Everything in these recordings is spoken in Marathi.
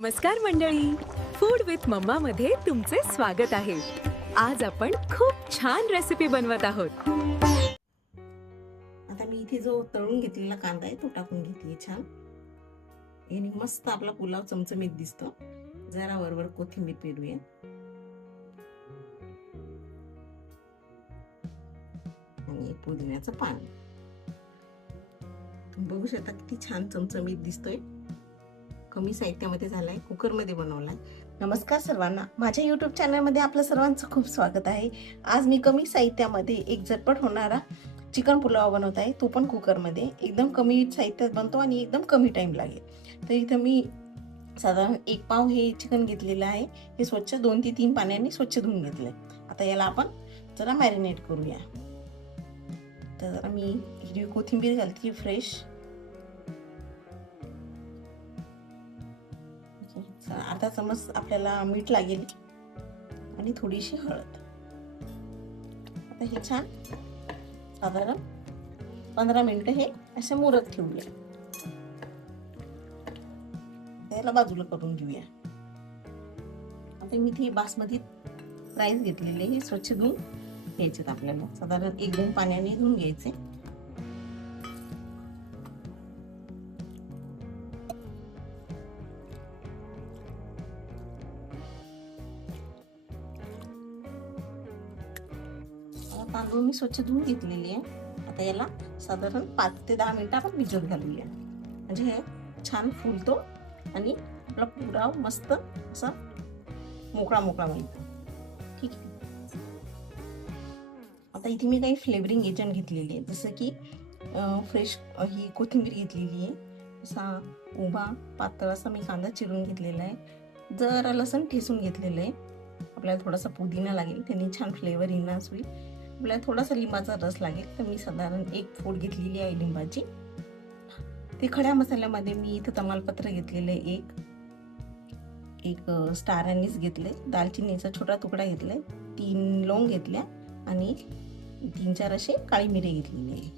नमस्कार मंडळी, फूड विथ मम्मा मध्ये तुमचे स्वागत आहे. आज आपण खूप छान रेसिपी बनवत आहोत. आता मी इथे जो तळून घेतलेला कांदा आहे तो टाकून घेतली छान. याने मस्त आपला पुलाव चमचमीत दिसतो. जरा वरवर कोथिंबीर पेरूया. आणि पुदिन्याचं पान. तुम्ही बघू शकता किती छान चमचमीत दिसतोय. कमी साहित्यामध्ये झालाय, कुकर मध्ये बनवलाय. नमस्कार सर्वांना, माझ्या YouTube चॅनलमध्ये आपलं सर्वांचं खूप स्वागत आहे. आज मी कमी साहित्यामध्ये एक झटपट होणारा चिकन पुलाव बनवत आहे, तो पण कुकरमध्ये. एकदम कमी साहित्यात बनतो आणि एकदम कमी टाइम लागेल. तर इथं मी साधारण 1 पाव हे चिकन घेतलेलं आहे. हे स्वच्छ 2 ते 3 पाण्याने स्वच्छ धुवून घेतलंय. आता याला आपण जरा मॅरिनेट करूया. तर जरा मी हिरवी कोथिंबीर घालते फ्रेश. अर्धा चमच आपल्याला मीठ लागेल आणि थोडीशी हळद. आता हे छान साधारण 15 मिनिटं हे असे मुरत ठेवूया. त्याला बाजूला करून घेऊया. आता मी इथे बासमती राईस घेतलेले, हे स्वच्छ धुवून घ्यायचे. आपल्याला साधारण 1-2 पाण्याने धुवून घ्यायचे. तांदूळ मी स्वच्छ धुवून घेतलेली आहे. आता याला साधारण 5 ते 10 मिनिटं आपण भिजत घालूया. म्हणजे हे छान फुलतो आणि आपला पुलाव मस्त असा मोकळा मोकळा मिळतो. ठीक आहे. आता इथे मी काही फ्लेवरिंग एजंट घेतलेले आहे, जसं की फ्रेश ही कोथिंबीर घेतलेली आहे. असा उभा पातळ असा मी कांदा चिरून घेतलेला आहे. जरा लसूण ठेचून घेतलेलं आहे. आपल्याला थोडासा पुदिना लागेल, त्यांनी छान फ्लेवर इन्हान्स होईल. आपल्याला थोडासा लिंबाचा रस लागेल, तर मी साधारण 1 फोड घेतलेली आहे लिंबाची. ते खड्या मसाल्यामध्ये मी इथं तमालपत्र घेतलेलं आहे, एक स्टार अॅनिस घेतले, दालचिनीचा छोटा तुकडा घेतलाय, 3 लवंग घेतल्या आणि 3-4 असे काळी मिरी घेतलेली आहे.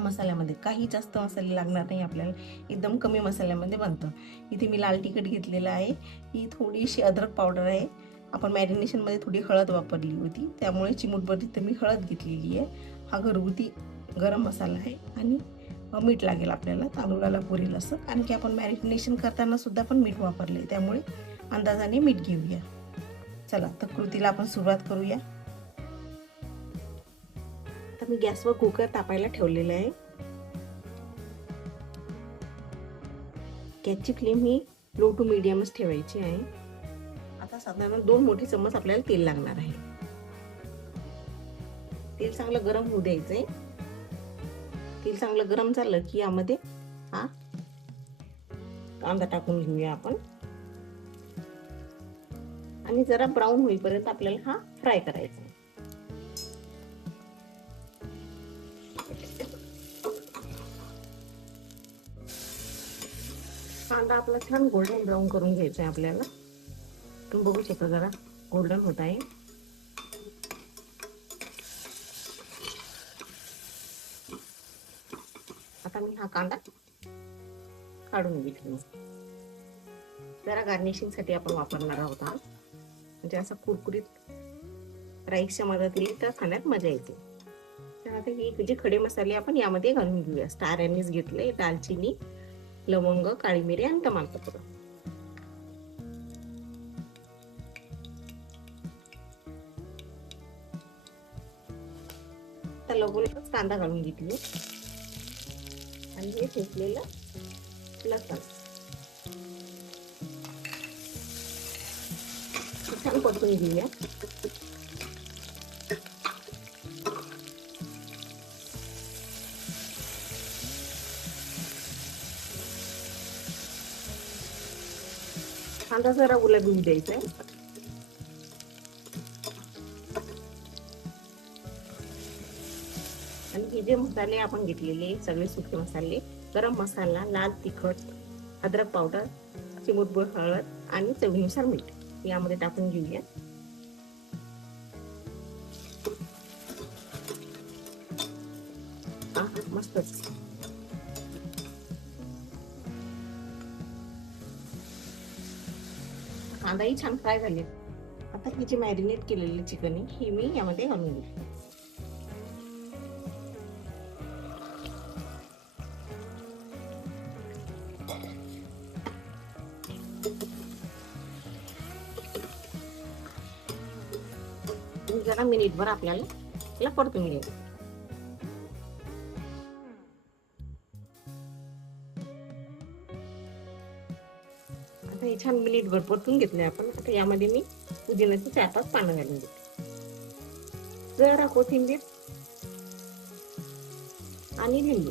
मसाल्यामध्ये काही जास्त मसाले लागणार नाही आपल्याला, एकदम कमी मसाल्यामध्ये बनतं. इथे मी लाल तिखट घेतलेलं आहे. ही थोडीशी अद्रक पावडर आहे. आपण मॅरिनेशन मध्ये थोडी हळद वापरली होती, त्यामुळे चिमूटभर इथे मी हळद घेतलेली आहे. हा घरगुती गरम मसाला आहे आणि मीठ लागेल आपल्याला, तांदूळाला पुरेल असं, कारण की आपण मॅरिनेशन करताना सुद्धा पण मीठ वापरले, त्यामुळे अंदाजाने मीठ घेऊया. चला तर कृतीला आपण सुरुवात करूया. तर मी गॅसवर कुकर तापायला ठेवलेला आहे. गॅसची फ्लेम ही लो टू मीडियमच ठेवायची आहे. आता साधारण 2 मोठे चम्मच आपल्याला तेल लागणार आहे. तेल चांगलं गरम होऊ द्यायचंय. तेल चांगलं गरम झालं की यामध्ये हा कांदा टाकून घेऊया आपण आणि जरा ब्राऊन होईपर्यंत आपल्याला हा फ्राय करायचा. कांदा आपला छान गोल्डन ब्राऊन करून घ्यायचा आहे आपल्याला. तुम्ही बघू शकता जरा गोल्डन होत आहे. आता मी हा कांदा काढून घेतला. जरा गार्निशिंग साठी आपण वापरणार आहोत हा, म्हणजे असा कुरकुरीत राईसच्या मदतीने तर खाण्यात मजा येते. तर आता हे जे खडे मसाले आपण यामध्ये घालून घेऊया. स्टार अॅनिस घेतले, दालचिनी, लवंग, काळी मिरी आणि तमालपत्र. तर लवंगच कांदा घालून घेतली आणि हे ठेचलेलं लसूण छान परतून घेऊया. कांदा जरा गुलाबी होऊ द्यायचा आहे. आणि हे जे मसाले आपण घेतलेले सगळे सुके मसाले, गरम मसाला, लाल तिखट, अद्रक पावडर, चिमूटभर हळद आणि चवीनुसार मीठ यामध्ये टाकून घेऊया. मस्तच. कांदाही छान फ्राय झाले. आता ही जी मॅरिनेट केलेली चिकन आहे ही मी यामध्ये घालून घेते. जरा मिनिटभर आपल्याला याला परतून घ्यायचं. आता हे छान मिनिटभर परतून घेतले आपण. आता यामध्ये मी पुदिन्याची 4-5 पानं घालून देते, जरा कोथिंबीर आणि लिंबू.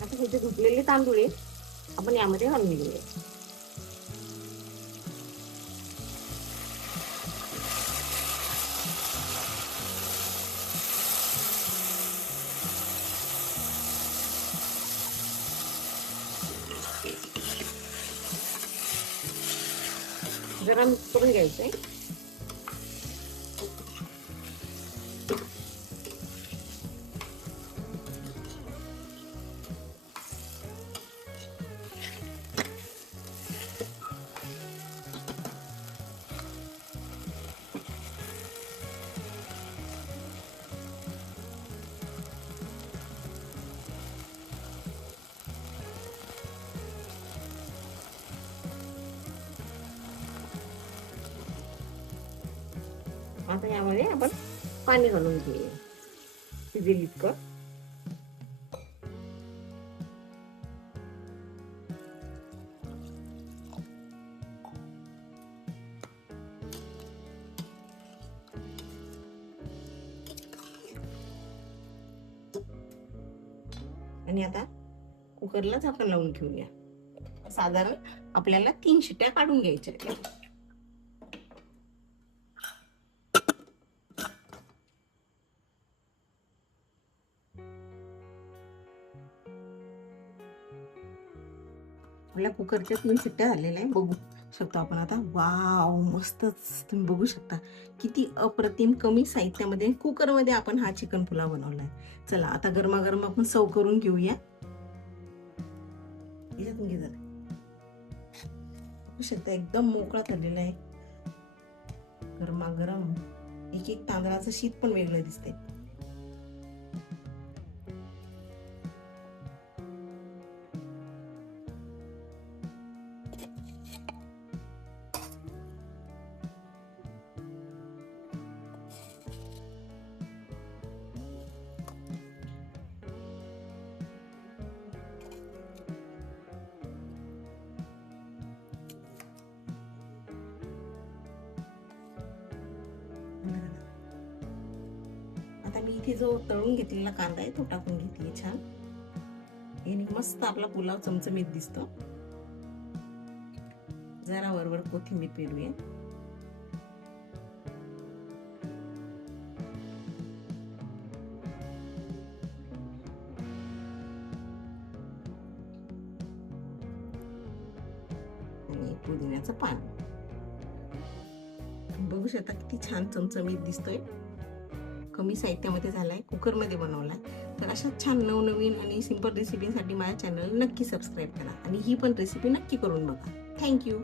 आता हे जे धुतलेले तांदूळ आहे आपण यामध्ये घालून घेऊया. जरा मिक्स करून घ्यायचंय. आता यामध्ये आपण पाणी घालून घेऊया शिजेल इतकं. आणि आता कुकरला झाकण लावून घेऊया. साधारण आपल्याला 3 शिट्ट्या काढून घ्यायच्या. आपल्या कुकरच्या 3 शिट्ट्या झालेल्या आहे, बघू शकतो आपण आता. वाव, मस्तच. तुम्ही बघू शकता किती अप्रतिम कमी साहित्यामध्ये कुकरमध्ये आपण हा चिकन पुलाव बनवलाय. चला आता गरमागरम आपण सर्व करून घेऊया. याच्यातून घे जरा. बघू शकता एकदम मोकळा झालेला आहे, गरमागरम. एक एक तांदळाचं शीत पण वेगळं दिसते. आता मी इथे जो तळून घेतलेला कांदा आहे तो टाकून घेते छान. याने मस्त आपला पुलाव चमचमीत दिसतो. जरा वरवर कोथिंबीर पेरूया. आणि पुदिन्याचं पान. बघू शकता किती छान चमचमीत दिसतोय. कमी साहित्यामध्ये झालाय, कुकरमध्ये बनवलाय. तर अशा छान नवनवीन आणि सिंपल रेसिपीसाठी माझ्या चॅनल नक्की सबस्क्राईब करा आणि ही पण रेसिपी नक्की करून बघा. थँक्यू.